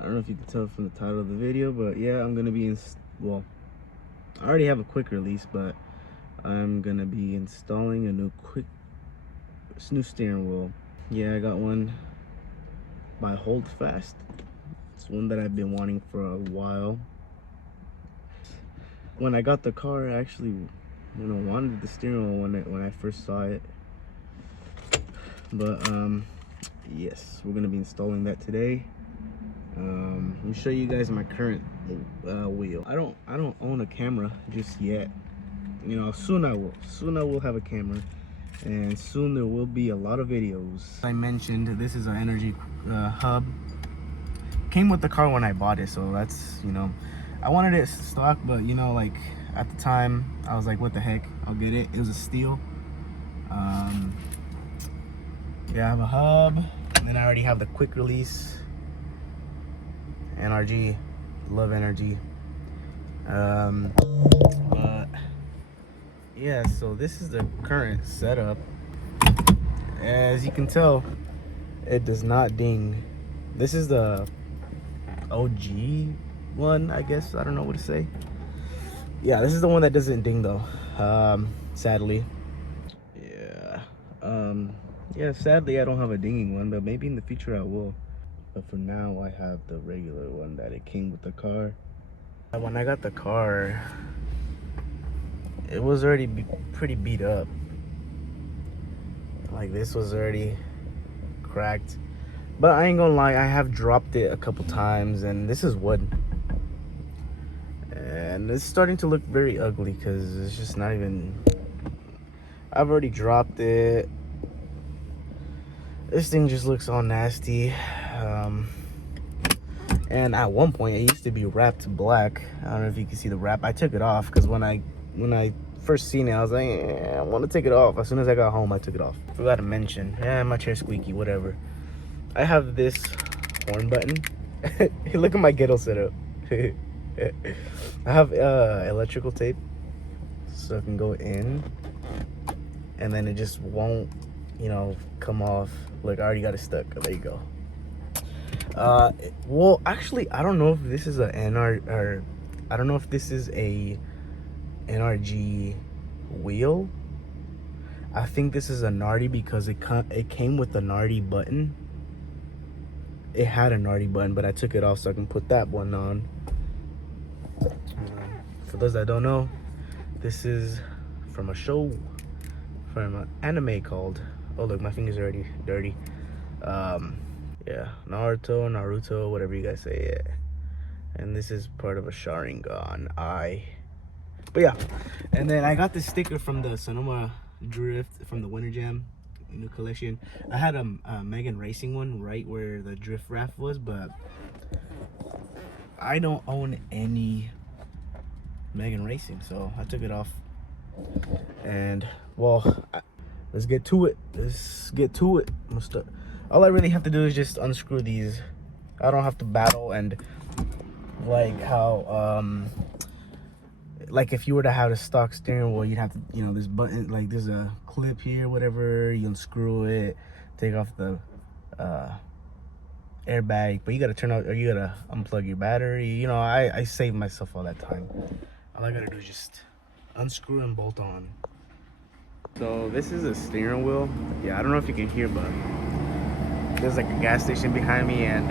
I don't know if you can tell from the title of the video, but yeah, I'm gonna be well, I already have a quick release, but I'm gonna be installing a new steering wheel. Yeah, I got one by Holdfast. It's one that I've been wanting for a while. When I got the car, I actually, wanted the steering wheel when I first saw it. But yes, we're gonna be installing that today. Let me show you guys my current wheel. I don't own a camera just yet. Soon I will. Soon I will have a camera, and soon there will be a lot of videos. I mentioned this is our energy hub. Came with the car when I bought it, so that's, I wanted it stock, but like at the time I was like, what the heck, I'll get it. It was a steal. Yeah, I have a hub, and then I already have the quick release NRG. Love energy. But yeah, so this is the current setup. As you can tell, it does not ding. This is the OG one, I guess. I don't know what to say. Yeah, this is the one that doesn't ding though, sadly. Yeah, sadly I don't have a dinging one, but maybe in the future I will. But for now, I have the regular one that it came with the car. When I got the car, it was already pretty beat up. Like, this was already cracked. But I ain't gonna lie, I have dropped it a couple times, and this is wood. And it's starting to look very ugly because it's just not even... I've already dropped it. This thing just looks all nasty. And at one point it used to be wrapped black. I don't know if you can see the wrap. I took it off because when I first seen it, I was like, I want to take it off. As soon as I got home, I took it off. Forgot to mention, my chair's squeaky, whatever. I have this horn button. Look at my ghetto setup. I have electrical tape, so it can go in, and then it just won't, come off. Look, I already got it stuck. There you go. Well, actually, I don't know if this is a I don't know if this is a NRG wheel. I think this is a Nardi because it came with the Nardi button. It had a Nardi button, but I took it off so I can put that one on. For those that don't know, this is from a show, from an anime called, oh look, my finger's already dirty. Yeah, Naruto, whatever you guys say, yeah. And this is part of a Sharingan eye. But yeah, and then I got this sticker from the Sonoma Drift, from the Winter Jam new collection. I had a Megan Racing one right where the drift raft was, but I don't own any Megan Racing, so I took it off. And well, let's get to it. All I really have to do is just unscrew these. I don't have to battle, and like how like if you were to have a stock steering wheel, you'd have to, this button, like there's a clip here, whatever, you unscrew it, take off the airbag, but you gotta turn out, or you gotta unplug your battery. I save myself all that time. All I gotta do is just unscrew and bolt on. So this is a steering wheel. Yeah, I don't know if you can hear, but there's like a gas station behind me and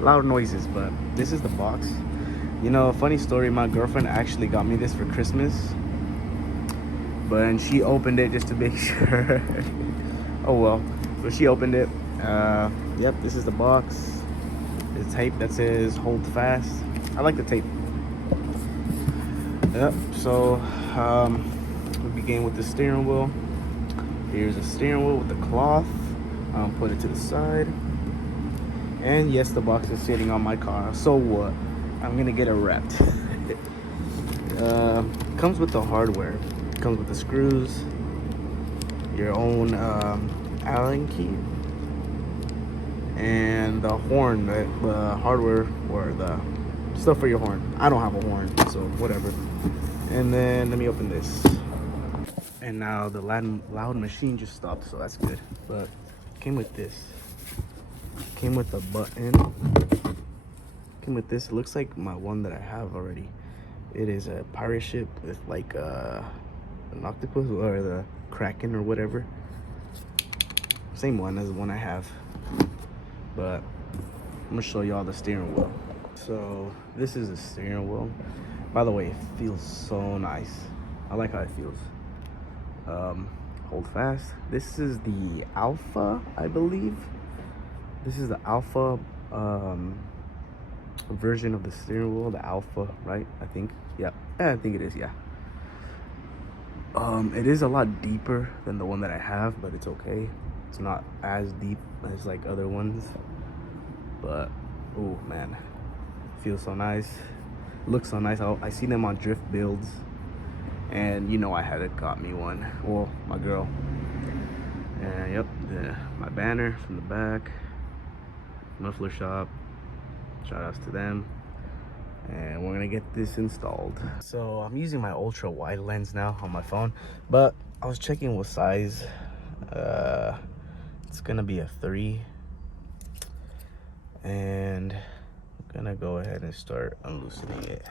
loud noises. But this is the box. Funny story, my girlfriend actually got me this for Christmas, but she opened it just to make sure. Oh well, so she opened it. Yep, this is the box. There's tape that says hold fast. I like the tape. Yep, so we begin with the steering wheel. Here's a steering wheel with the cloth. I'll put it to the side. And yes, the box is sitting on my car. So what? I'm gonna get it wrapped. Comes with the hardware. Comes with the screws, your own Allen key, and the horn, the hardware, or the stuff for your horn. I don't have a horn, so whatever. And then let me open this. And now the loud machine just stopped, so that's good. But came with this. Came with a button. Came with this. It looks like my one that I have already. It is a pirate ship with like an octopus or the kraken or whatever. Same one as the one I have. But I'm gonna show y'all the steering wheel. So this is the steering wheel. By the way, it feels so nice. I like how it feels. Hold fast. This is the Alpha, I believe. This is the Alpha version of the steering wheel. The Alpha, right? I think. Yeah, I think it is. Yeah. It is a lot deeper than the one that I have, but it's okay. It's not as deep as like other ones. But oh man, feels so nice. Looks so nice. I see them on drift builds, and you know I had got me one. Well, my girl. And yep, my banner from the back. Muffler shop. Shout outs to them. And we're gonna get this installed. So I'm using my ultra wide lens now on my phone, but I was checking what size. It's gonna be a 3, and I'm gonna go ahead and start unloosening it,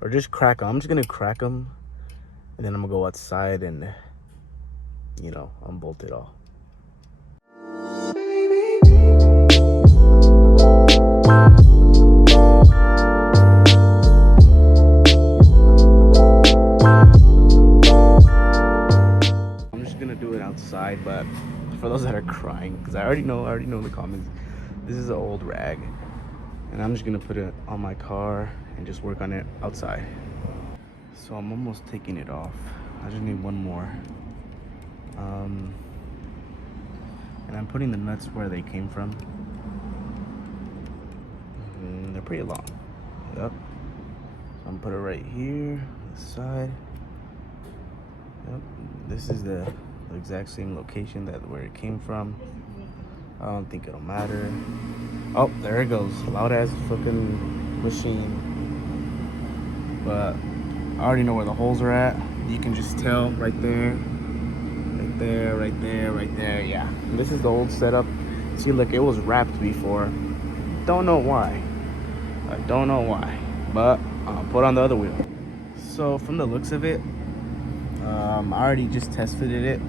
or just crack them. I'm just gonna crack them, and then I'm gonna go outside and, you know, unbolt it all. I'm just gonna do it outside, but for those that are crying, because I already know in the comments, this is an old rag, and I'm just gonna put it on my car and just work on it outside. So I'm almost taking it off. I just need one more. And I'm putting the nuts where they came from. They're pretty long. Yep. So I'm gonna put it right here on the side. Yep. This is the exact same location that where it came from. I don't think it'll matter. Oh, there it goes. Loud ass fucking machine. But I already know where the holes are at. You can just tell right there. Right there, right there, right there. Yeah. And this is the old setup. See, look, it was wrapped before. Don't know why. I don't know why. But I'll put on the other wheel. So from the looks of it, I already just test fitted it.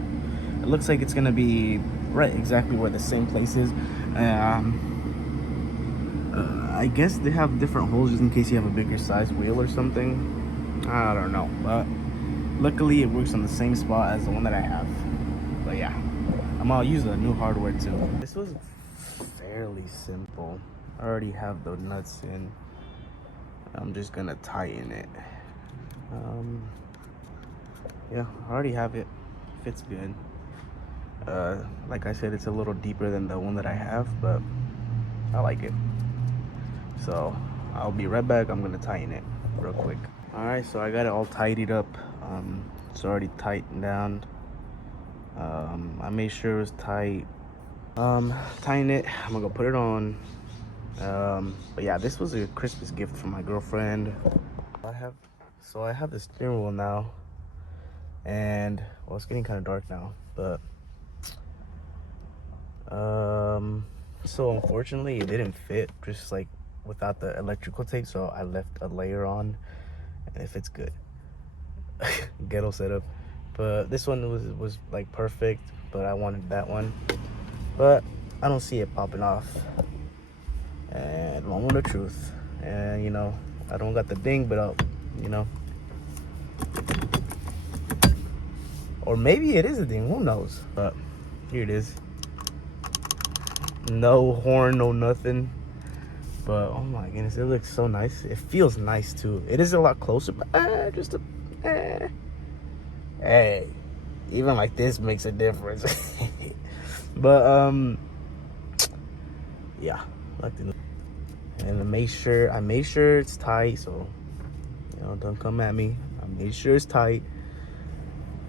It looks like it's gonna be right exactly where the same place is. I guess they have different holes just in case you have a bigger size wheel or something. I don't know, but luckily it works on the same spot as the one that I have. But yeah, I'm gonna use the new hardware too. This was fairly simple. I already have the nuts in. I'm just gonna tighten it. Yeah, I already have it. Fits good. Like I said, it's a little deeper than the one that I have, but I like it. So I'll be right back. I'm gonna tighten it real quick. All right, so I got it all tidied up. It's already tightened down. I made sure it was tight. Tighten it. I'm gonna go put it on. But yeah, this was a Christmas gift from my girlfriend. I have the steering wheel now, and well, it's getting kind of dark now, but so unfortunately it didn't fit just like without the electrical tape, so I left a layer on, and it fits good. Ghetto setup. But this one was like perfect, but I wanted that one, but I don't see it popping off. And moment of truth, and you know, I don't got the ding, but I'll, you know, or maybe it is a ding, who knows. But here it is. No horn, no nothing. But oh my goodness, it looks so nice. It feels nice too. It is a lot closer, but hey, even like this makes a difference. But yeah, like the, and I made sure it's tight, so you know, don't come at me. I made sure it's tight,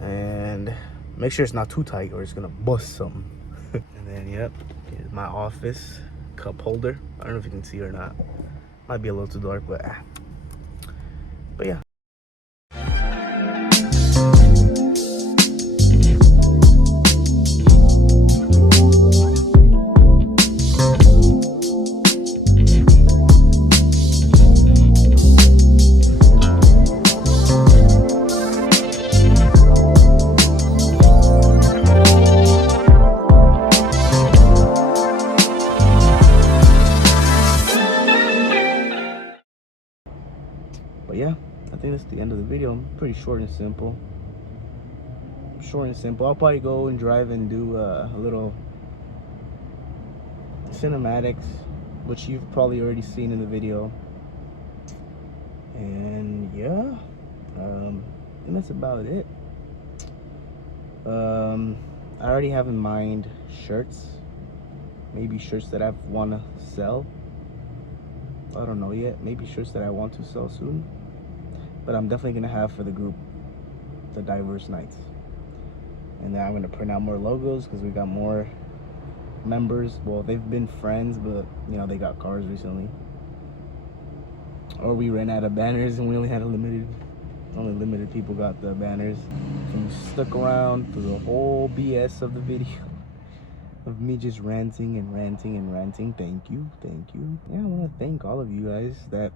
and make sure it's not too tight or it's gonna bust something. And then yep, here's my office cup holder. I don't know if you can see or not. Might be a little too dark, but yeah. But yeah, I think that's the end of the video. Pretty short and simple. I'll probably go and drive and do a little cinematics, which you've probably already seen in the video. And yeah, I think that's about it. I already have in mind shirts, maybe shirts that I want to sell. I don't know yet. Maybe shirts that I want to sell soon, but I'm definitely gonna have for the group the diverse nights. And then I'm gonna print out more logos because we got more members. Well, they've been friends, but you know, they got cars recently, or we ran out of banners and we only had only limited people got the banners. And you stuck around through the whole BS of the video of me just ranting and ranting and ranting. Thank you. Yeah, I want to thank all of you guys that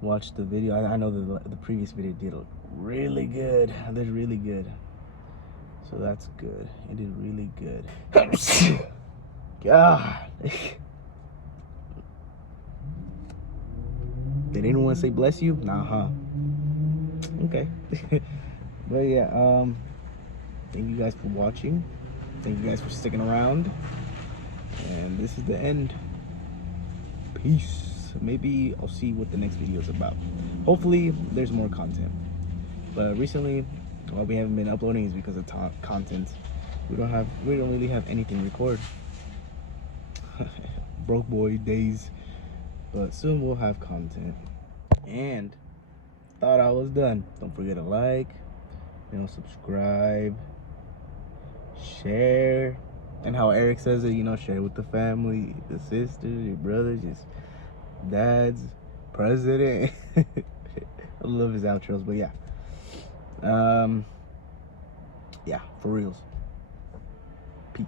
watched the video. I know the previous video did really good. I did really good, so that's good. It did really good. God. Did anyone say bless you? Nah, huh? Okay. But yeah, thank you guys for watching. Thank you guys for sticking around. And this is the end. Peace. Maybe I'll see what the next video is about. Hopefully there's more content. But recently, why we haven't been uploading is because of content. We don't really have anything to record. Broke boy days. But soon we'll have content. And thought I was done. Don't forget to like, subscribe, share, and how Eric says it, share with the family, the sisters, your brothers, your dads, president. I love his outros. But yeah, yeah, for reals. Peace.